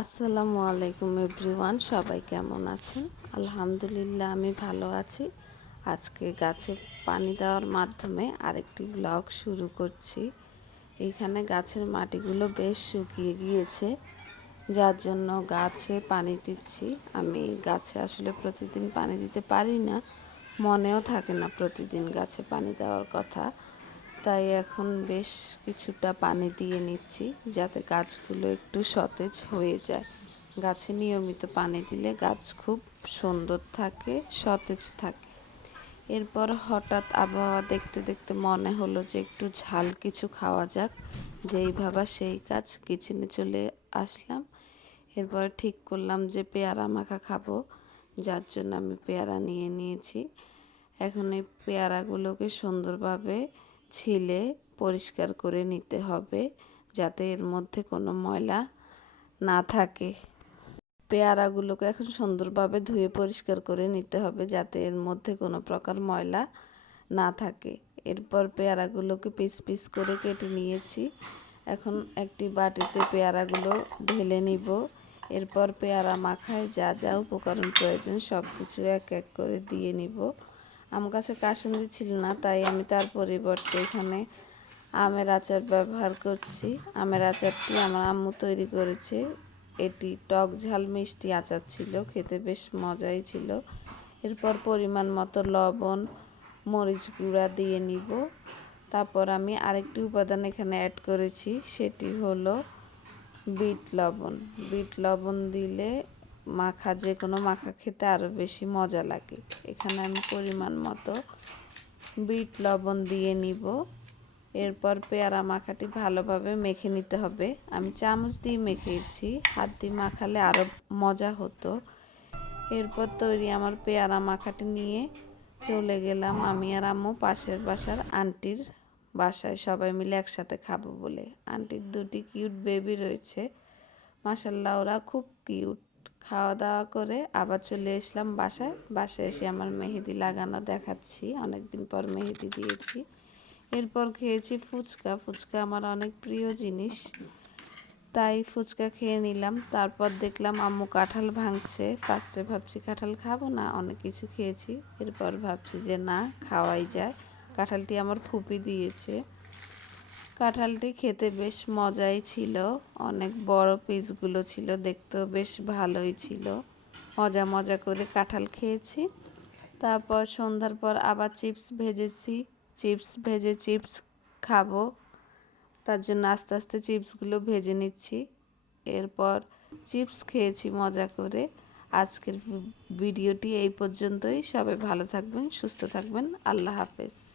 আসসালামু আলাইকুম এভরিওয়ান, সবাই কেমন আছেন? আলহামদুলিল্লাহ, আমি ভালো আছি। আজকে গাছে পানি দেওয়ার মাধ্যমে আরেকটি ব্লগ শুরু করছি। এখানে গাছের মাটিগুলো বেশ শুকিয়ে গিয়েছে, যার জন্য গাছে পানি দিচ্ছি। আমি গাছে আসলে প্রতিদিন পানি দিতে পারি না, মনেও থাকে না প্রতিদিন গাছে পানি দেওয়ার কথা। তাই এখন বেশ কিছুটা পানি দিয়ে নিচ্ছি যাতে গাছগুলো একটু সতেজ হয়ে যায়। গাছে নিয়মিত পানি দিলে গাছ খুব সুন্দর থাকে, সতেজ থাকে। এরপর হঠাৎ আবহাওয়া দেখতে দেখতে মনে হলো যে একটু ঝাল কিছু খাওয়া যাক, যেই ভাবা সেই কাজ কিচেনে চলে আসলাম। এরপর ঠিক করলাম যে পেয়ারা মাখা খাব, যার জন্য আমি পেয়ারা নিয়ে নিয়েছি। এখন এই পেয়ারাগুলোকে সুন্দরভাবে ছিলে পরিষ্কার করে নিতে হবে যাতে এর মধ্যে কোনো ময়লা না থাকে। পেয়ারাগুলোকে এখন সুন্দরভাবে ধুয়ে পরিষ্কার করে নিতে হবে যাতে এর মধ্যে কোনো প্রকার ময়লা না থাকে। এরপর পেয়ারাগুলোকে পিস পিস করে কেটে নিয়েছি। এখন একটি বাটিতে পেয়ারাগুলো ঢেলে নিব। এরপর পেয়ারা মাখায় যা যা উপকরণ প্রয়োজন সব কিছু এক এক করে দিয়ে নিব। আমার কাছে কাসুন্দি ছিল না, তাই আমি তার পরিবর্তে এখানে আমের আচার ব্যবহার করছি। আমের আচারটি আমার আম্মু তৈরি করেছে। এটি টক ঝাল মিষ্টি আচার ছিল, খেতে বেশ মজাই ছিল। এরপর পরিমাণ মতো লবণ, মরিচ গুঁড়া দিয়ে নিব। তারপর আমি আরেকটি উপাদান এখানে অ্যাড করেছি, সেটি হলো বিট লবণ। বিট লবণ দিলে মাখা, যে কোনো মাখা খেতে আরও বেশি মজা লাগে। এখানে আমি পরিমাণ মতো বিট, লবণ দিয়ে নিব। এরপর পেয়ারা মাখাটি ভালোভাবে মেখে নিতে হবে। আমি চামচ দিয়ে মেখেছি। হাত দিয়ে মাখালে আরও মজা হতো। এরপর তৈরি আমার পেয়ারা মাখাটি নিয়ে চলে গেলাম আমি আর আম্মু পাশের বাসার আন্টির বাসায়। সবাই মিলে একসাথে খাব বলে। আন্টির দুটি কিউট বেবি রয়েছে। মাসাল্লাহ ওরা খুব কিউট। খাওয়া দাওয়া করে আবার চলে এসলাম বাসায়। বাসায় এসে আমার মেহেদি লাগানো দেখাচ্ছি। অনেকদিন পর মেহেদি দিয়েছি। এরপর খেয়েছি ফুচকা। ফুচকা আমার অনেক প্রিয় জিনিস। তাই ফুচকা খেয়ে নিলাম। তারপর দেখলাম আম্মু কাঁঠাল ভাঙছে। ফার্স্টে ভাবছি কাঁঠাল খাব না, অনেক কিছু খেয়েছি। এরপর ভাবছি যে না, খাওয়াই যায়। কাঁঠালটি আমার ফুপি দিয়েছে। কাঁঠালটি খেতে বেশ মজাই ছিল। অনেক বড় পিসগুলো ছিল, দেখতেও বেশ ভালোই ছিল। মজা মজা করে কাঁঠাল খেয়েছি। তারপর সন্ধ্যার পর আবার চিপস ভেজেছি। চিপস ভেজে চিপস খাব। তার জন্য আস্তে আস্তে চিপসগুলো ভেজে নিচ্ছি। এরপর চিপস খেয়েছি মজা করে। আজকের ভিডিওটি এই পর্যন্তই। সবাই ভালো থাকবেন, সুস্থ থাকবেন। আল্লাহ হাফেজ।